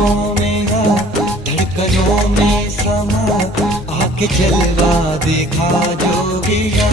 हो मेरा, धड़कनों में समा, आके जलवा दिखा जोगिया।